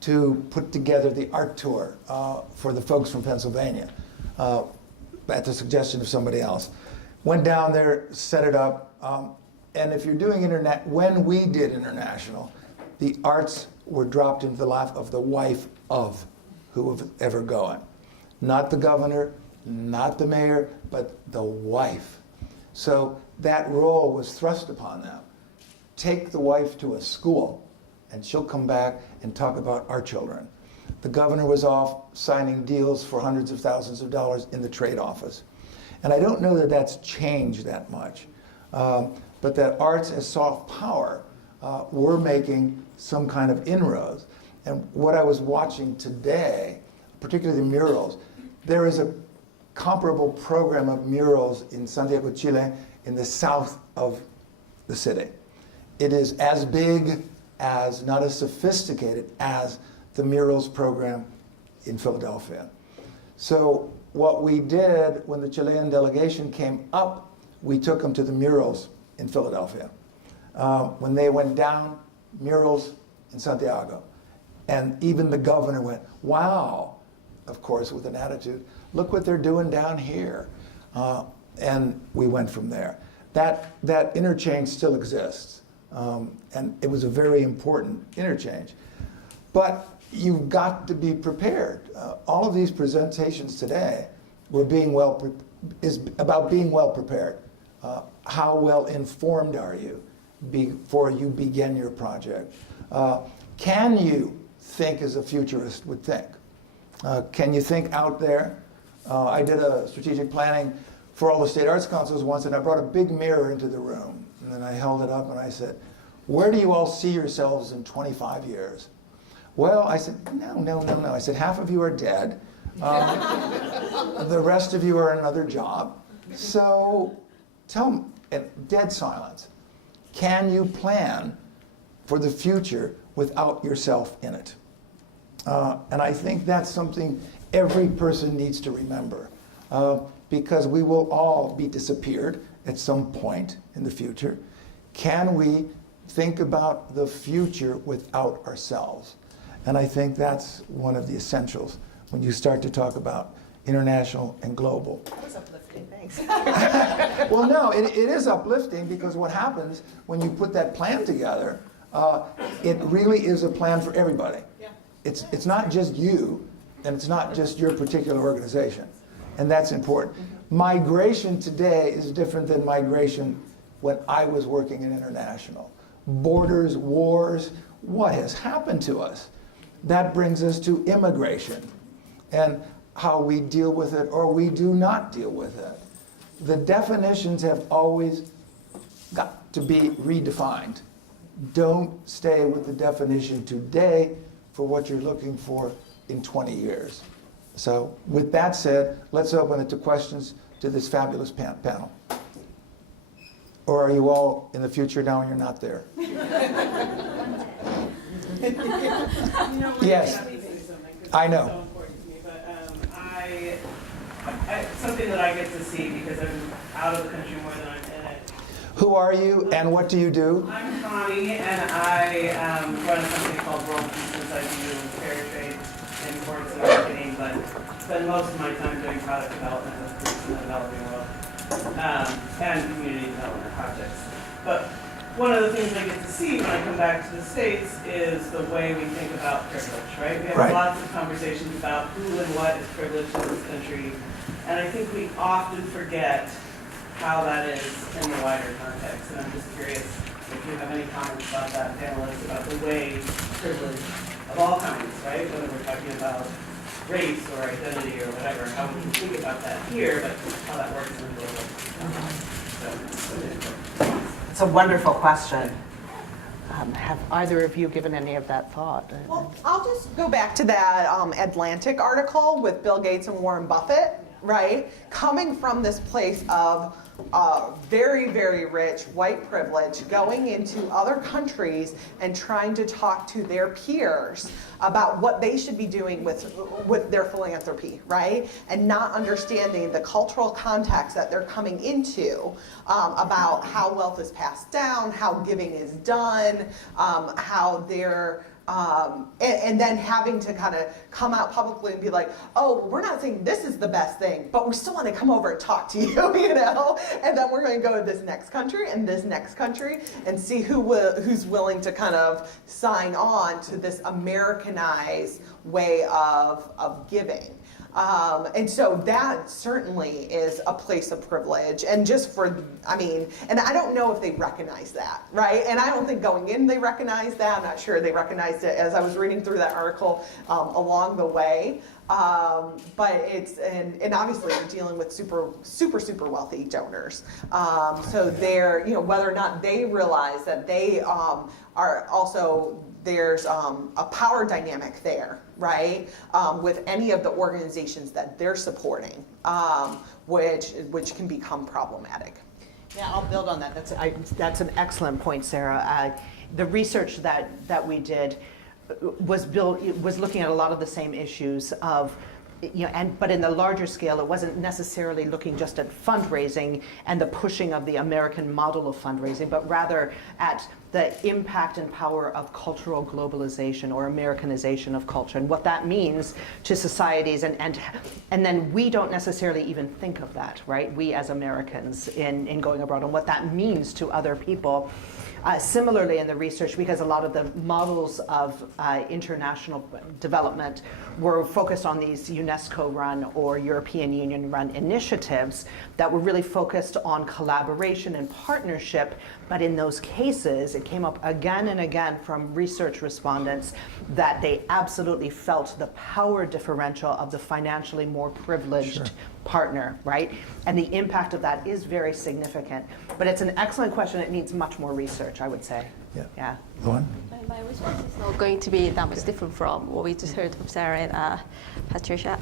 to put together the art tour for the folks from Pennsylvania at the suggestion of somebody else. Went down there, set it up, and if you're doing internet, when we did international, the arts were dropped into the lap of the wife of whoever going. Not the governor, not the mayor, but the wife. So that role was thrust upon them. Take the wife to a school, and she'll come back and talk about our children. The governor was off signing deals for hundreds of thousands of dollars in the trade office. And I don't know that that's changed that much, but that arts as soft power were making some kind of inroads. And what I was watching today, particularly the murals, there is a comparable program of murals in Santiago, Chile, in the south of the city. It is as big as, not as sophisticated as the murals program in Philadelphia. So what we did when the Chilean delegation came up, we took them to the murals in Philadelphia. When they went down, murals in Santiago. And even the governor went, wow, of course, with an attitude, look what they're doing down here. And we went from there. That interchange still exists. And it was a very important interchange. But you've got to be prepared. All of these presentations today were is about being well prepared. How well informed are you before you begin your project? Can you think as a futurist would think? Can you think out there? I did a strategic planning for all the state arts councils once, and I brought a big mirror into the room. And then I held it up and I said, where do you all see yourselves in 25 years? Well, I said, no. I said, half of you are dead. The rest of you are in another job. So tell me, and dead silence, can you plan for the future without yourself in it? And I think that's something every person needs to remember, because we will all be disappeared at some point in the future. Can we think about the future without ourselves? And I think that's one of the essentials when you start to talk about international and global. That was uplifting, thanks. Well, no, it is uplifting, because what happens when you put that plan together, it really is a plan for everybody. Yeah. It's not just you, and it's not just your particular organization, and that's important. Migration today is different than migration when I was working in international. Borders, wars, what has happened to us? That brings us to immigration and how we deal with it or we do not deal with it. The definitions have always got to be redefined. Don't stay with the definition today for what you're looking for in 20 years. So with that said, let's open it to questions to this fabulous panel. Or are you all in the future now and you're not there? Yes, I know. So important to me, but something that I get to see because I'm out of the country more than I'm in it. Who are you and what do you do? I'm Connie, and I run a company called World Pieces. I do fair trade, imports, and marketing, but spend most of my time doing product development with groups in the developing world and community development projects. But one of the things I get to see when I come back to the States is the way we think about privilege, right? We have lots of conversations about who and what is privileged in this country, and I think we often forget how that is in the wider context. And I'm just curious if you have any comments about that, panelists, about the way privilege of all kinds, right? Whether we're talking about race or identity or whatever, how we can think about that here, but how that works in the global. So, It's a wonderful question. Have either of you given any of that thought? Well, I'll just go back to that Atlantic article with Bill Gates and Warren Buffett, right? Coming from this place of very, very rich white privilege, going into other countries and trying to talk to their peers about what they should be doing with their philanthropy, right? And not understanding the cultural context that they're coming into about how wealth is passed down, how giving is done, how they're and then having to kind of come out publicly and be like, oh, we're not saying this is the best thing, but we still want to come over and talk to you, you know? And then we're going to go to this next country and this next country and see who's willing to kind of sign on to this Americanized way of giving. And so that certainly is a place of privilege. And just for, I mean, and I don't know if they recognize that, right? And I don't think going in they recognize that. I'm not sure they recognized it as I was reading through that article along the way. But it's, and obviously you're dealing with super wealthy donors. So they're, you know, whether or not they realize that they are also, there's a power dynamic there, right? With any of the organizations that they're supporting, which can become problematic. Yeah, I'll build on that. That's an excellent point, Sarah. The research that we did was looking at a lot of the same issues of, you know, but in the larger scale, it wasn't necessarily looking just at fundraising and the pushing of the American model of fundraising, but rather at the impact and power of cultural globalization or Americanization of culture and what that means to societies. And then we don't necessarily even think of that, right? We as Americans in going abroad and what that means to other people. Similarly in the research, because a lot of the models of international development were focused on these UNESCO-run or European Union-run initiatives that were really focused on collaboration and partnership, but in those cases, it came up again and again from research respondents that they absolutely felt the power differential of the financially more privileged partner, right? And the impact of that is very significant. But it's an excellent question. It needs much more research, I would say. Yeah. Lawon? My response is not going to be that much different from what we just heard from Sarah and Patricia.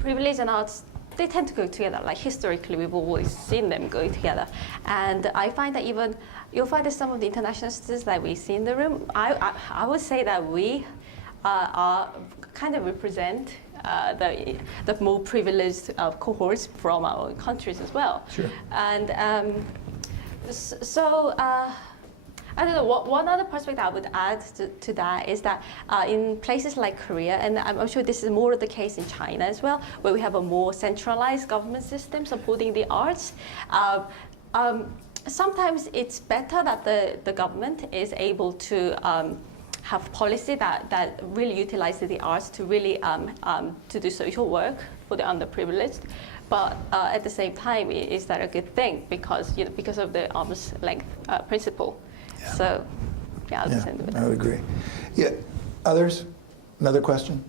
Privilege and arts, they tend to go together. Like historically, we've always seen them going together. And I find that even, you'll find that some of the international students that we see in the room, I would say that we are kind of represent the more privileged cohorts from our own countries as well. Sure. And I don't know, one other perspective I would add to that is that in places like Korea, and I'm sure this is more the case in China as well, where we have a more centralized government system supporting the arts, sometimes it's better that the government is able to have policy that really utilizes the arts to really to do social work for the underprivileged. But at the same time, is that a good thing? Because because of the arm's length principle. Yeah. So, yeah, I'll just end with that. I would agree. Yeah, others? Another question?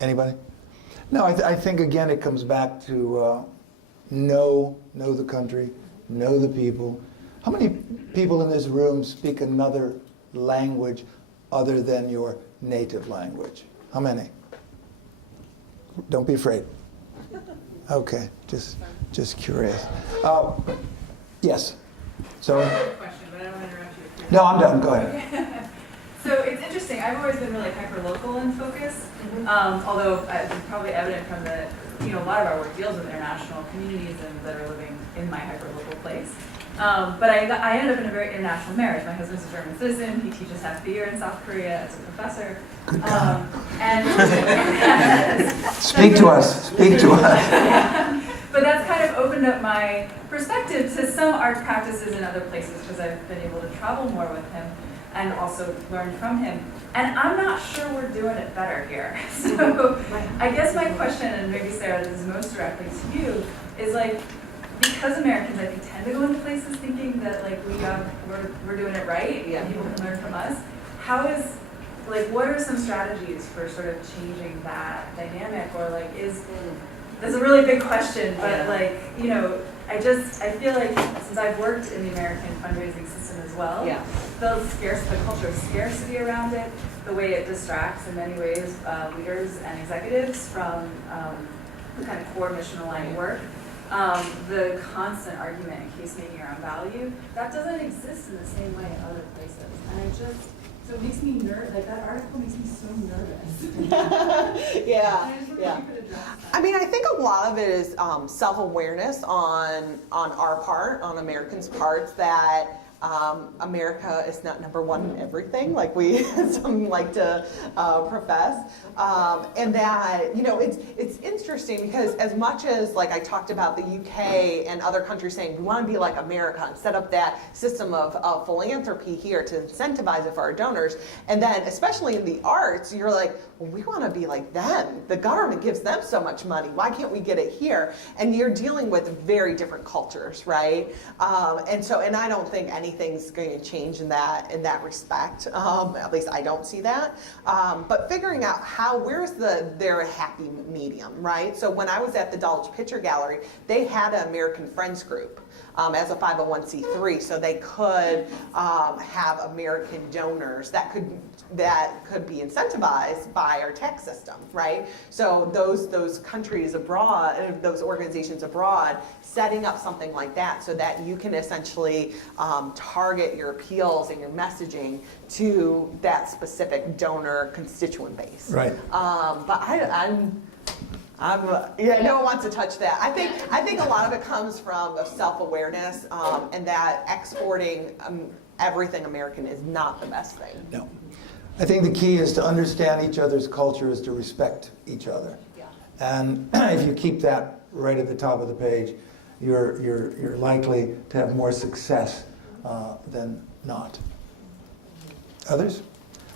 Anybody? No, I think again it comes back to know the country, know the people. How many people in this room speak another language other than your native language? How many? Don't be afraid. Okay, just curious. Yes. So. Question, but I don't want to interrupt you. No, I'm done. Go ahead. So it's interesting. I've always been really hyper-local in focus, although it's probably evident from the, a lot of our work deals with international communities and that are living in my hyper-local place. But I ended up in a very international marriage. My husband's a German citizen. He teaches half the year in South Korea as a professor. Good God. And Speak to us. Speak to us. Yeah. But that's kind of opened up my perspective to some art practices in other places because I've been able to travel more with him and also learn from him. And I'm not sure we're doing it better here. So I guess my question, and maybe Sarah, this is most directly to you, is like, because Americans, I think, tend to go into places thinking that like we're doing it right and people can learn from us. What are some strategies for sort of changing that dynamic, or that's a really big question, but I feel like since I've worked in the American fundraising system as well, Yeah. the culture of scarcity around it, the way it distracts in many ways leaders and executives from the kind of core mission aligned work. The constant argument and case making around value, that doesn't exist in the same way in other places. And so it makes me nervous, like that article makes me so nervous. Yeah, I just wonder yeah. if you could address that. I mean, I think a lot of it is self-awareness on our part, on Americans' parts, that America is not number one in everything, like we some like to profess, and that, you know, it's interesting because as much as, like, I talked about the UK and other countries saying we want to be like America and set up that system of philanthropy here to incentivize it for our donors, and then especially in the arts, you're like, well, we want to be like them. The government gives them so much money. Why can't we get it here? And you're dealing with very different cultures, right? And I don't think anything's going to change in that respect. At least I don't see that. But figuring out where's their happy medium, right? So when I was at the Dulwich Picture Gallery, they had an American Friends group as a 501c3, so they could have American donors that could be incentivized by our tax system, right? So those countries abroad, those organizations abroad, setting up something like that so that you can essentially target your appeals and your messaging to that specific donor constituent base. Right. But no one wants to touch that. I think a lot of it comes from self-awareness and that exporting everything American is not the best thing. No. I think the key is to understand each other's culture, is to respect each other. Yeah. And if you keep that right at the top of the page, you're likely to have more success than not. Others?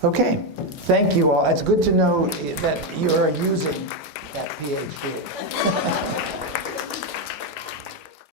Okay. Thank you all. It's good to know that you are using that PhD.